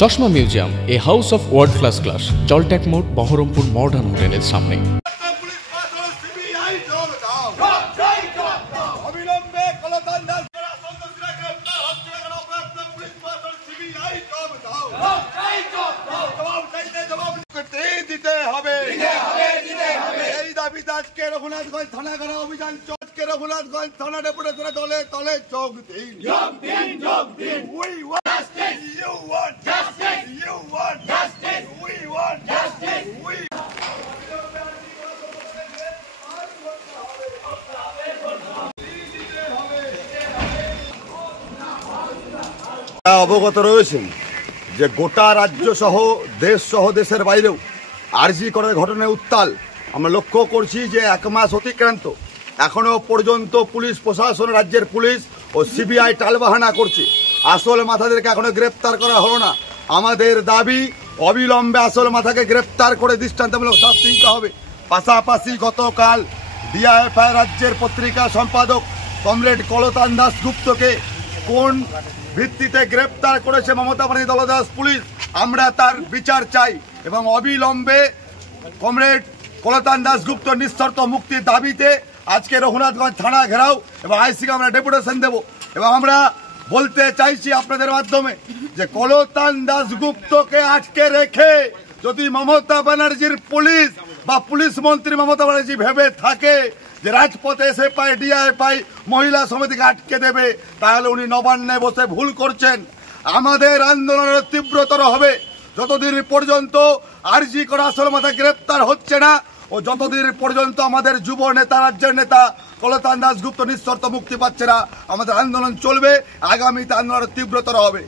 চশমা museum, a house of world class, জলট্যাক মোড়, বহরমপুর মডার্ন হোটেলের সামনে। রঘুনাথগঞ্জ থানা করা অভিযান চলছে। রঘুনাথগঞ্জ থানা ডেপুটেশনে তলে তলে যোগ দিন। We want justice. You want justice. You want justice. We want justice. We অবগত রয়েছেন যে গোটা রাজ্য সহ দেশ সহ দেশের বাইরেও আরজি করার ঘটনায় উত্তাল। আমরা লক্ষ্য করছি যে 1 মাস অতিক্রান্ত, এখনো পর্যন্ত পুলিশ প্রশাসন, রাজ্যের পুলিশ ও সিবিআই টালবাহানা করছে। আসল মাথাদেরকে এখনো গ্রেপ্তার করা হলো না। আমাদের দাবি অবিলম্বে আসল মাথাকে গ্রেপ্তার করে দৃষ্টান্তমূলক শাস্তি দিতে হবে। পাশাপাশি গতকাল ডিআইএফআই রাজ্যের পত্রিকা সম্পাদক কমরেড কলতান দাশগুপ্তকে কোন ভিত্তিতে গ্রেপ্তার করেছে মমতা ব্যানার্জি দলদাস পুলিশ, আমরা তার বিচার চাই এবং অবিলম্বে কমরেড কলতান দাশগুপ্ত নিঃশর্ত মুক্তির দাবিতে আজকে রঘুনাথগঞ্জ থানা ঘেরাও এবং আইসিকে আমরা ডেপুটেশন দেব। এবং আমরা বলতে চাইছি আপনাদের মাধ্যমে যে কলতান দাশগুপ্তকে আটকে রেখে যদি মমতা ব্যানার্জির পুলিশ বা পুলিশ মন্ত্রী মমতা ব্যানার্জি ভেবে থাকে যে রাজপথে এসে পায় ডিআইএফআই মহিলা সমিতিকে আটকে দেবে, তাহলে উনি নবান্নে বসে ভুল করছেন। আমাদের আন্দোলনের তীব্রতর হবে যতদিন পর্যন্ত আরজি করা আসল মাথা গ্রেপ্তার হচ্ছে না ও যতদিন পর্যন্ত আমাদের যুব নেতা, রাজ্যের নেতা কলতান দাশগুপ্ত নিঃশর্ত মুক্তি পাচ্ছে না, আমাদের আন্দোলন চলবে। আগামীতে আন্দোলনের তীব্রতর হবে।